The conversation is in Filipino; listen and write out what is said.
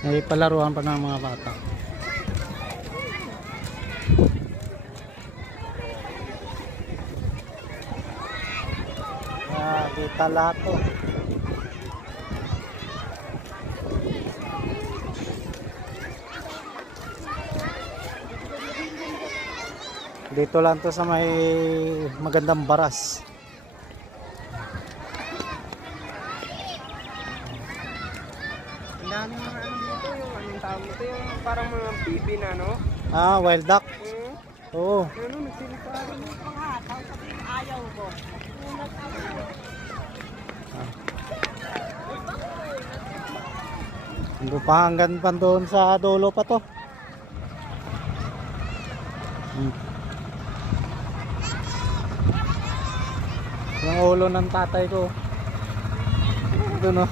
May palaruan pa ng mga bata. Kita lahat to. Dito lang to sa may magandang baras. Ang dami mga ano dito, yung anong tawag nito, yung parang mga bibi na, no? Wild duck. Oo. Ano, nagsilip pa rin. Panghataw, sabihin ayaw mo. Unat ako. Pa hanggang pa doon sa dulo pa to. Yung ulo ng tatay ko. Ito no.